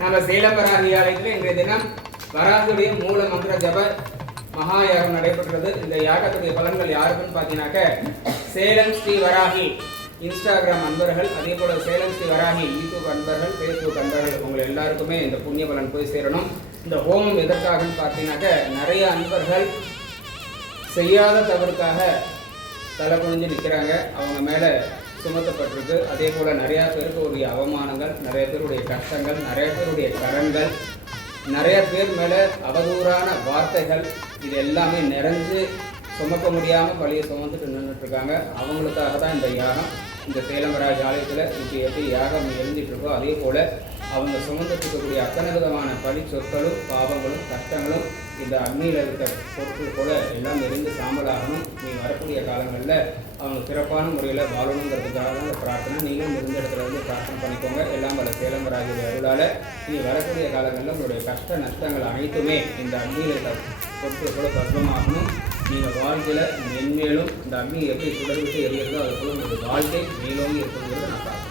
நம்ம சேலம் வராகி ஆலயத்தில் இன்றைய தினம் வராகியுடைய மூல மந்திர ஜப மகா யாகம் நடைபெற்றது. இந்த யாகத்துடைய பலன்கள் யாருக்குன்னு பார்த்தீங்கன்னாக்க சேலம் ஸ்ரீ வராகி இன்ஸ்டாகிராம் அன்பர்கள், அதே போல சேலம் ஸ்ரீ வராகி யூடியூப் அன்பர்கள், ஃபேஸ்புக் அன்பர்கள், உங்களை எல்லாருக்குமே இந்த புண்ணிய பலன் போய் சேரணும். இந்த ஹோமம் எதற்காகன்னு பார்த்தீங்கன்னாக்க நிறைய அன்பர்கள் செய்யாத தவறுக்காக தலை குனிஞ்சு நிற்கிறாங்க, அவங்க மேலே சுமத்தப்பட்டிருக்கு. அதே போல் நிறையா பேருக்கு உரிய அவமானங்கள், நிறைய பேருடைய கஷ்டங்கள், நிறைய பேருடைய கடன்கள், நிறைய பேர் மேலே அவதூறான வார்த்தைகள், இது எல்லாமே நிறைஞ்சு சுமக்க முடியாமல் பழியை சுமந்துட்டு நின்றுட்டுருக்காங்க. அவங்களுக்காக தான் இந்த யாகம். இந்த சேலம் வராகி ஆலயத்தில் இப்போ எப்படி யாகம் எழுந்துட்டுருக்கோ அதே போல் அவங்க சுமந்துட்டு இருக்கக்கூடிய அத்தனை விதமான பழி சொற்களும் பாவங்களும் கஷ்டங்களும் இந்த அக்னியில் இருக்கிற பொருட்கள் போல எல்லாம் எரிந்து சாம்பலாகணும். நீ வரக்கூடிய காலங்களில் அவங்க சிறப்பான முறையில் வாழணுங்கிறதுக்காக தான் இந்த பிரார்த்தனை. நீங்களும் இருந்த இடத்துல வந்து பிரார்த்தனை பண்ணிக்கோங்க. எல்லாம் வர சேலம் வராகிய அருளால் நீ வரக்கூடிய காலங்களில் உங்களுடைய கஷ்ட நஷ்டங்கள் அனைத்துமே இந்த அக்னியில் இருக்கிற பொருட்கள் போல பத்மமாகணும். நீங்கள் வாழ்க்கையில் மென்மேலும் இந்த அக்னி எப்படி சுடர்விட்டு எரியறதோ அது போல உங்களுடைய வாழ்க்கை மேலோங்கி இருக்குங்கிறத நான் பார்க்குறேன்.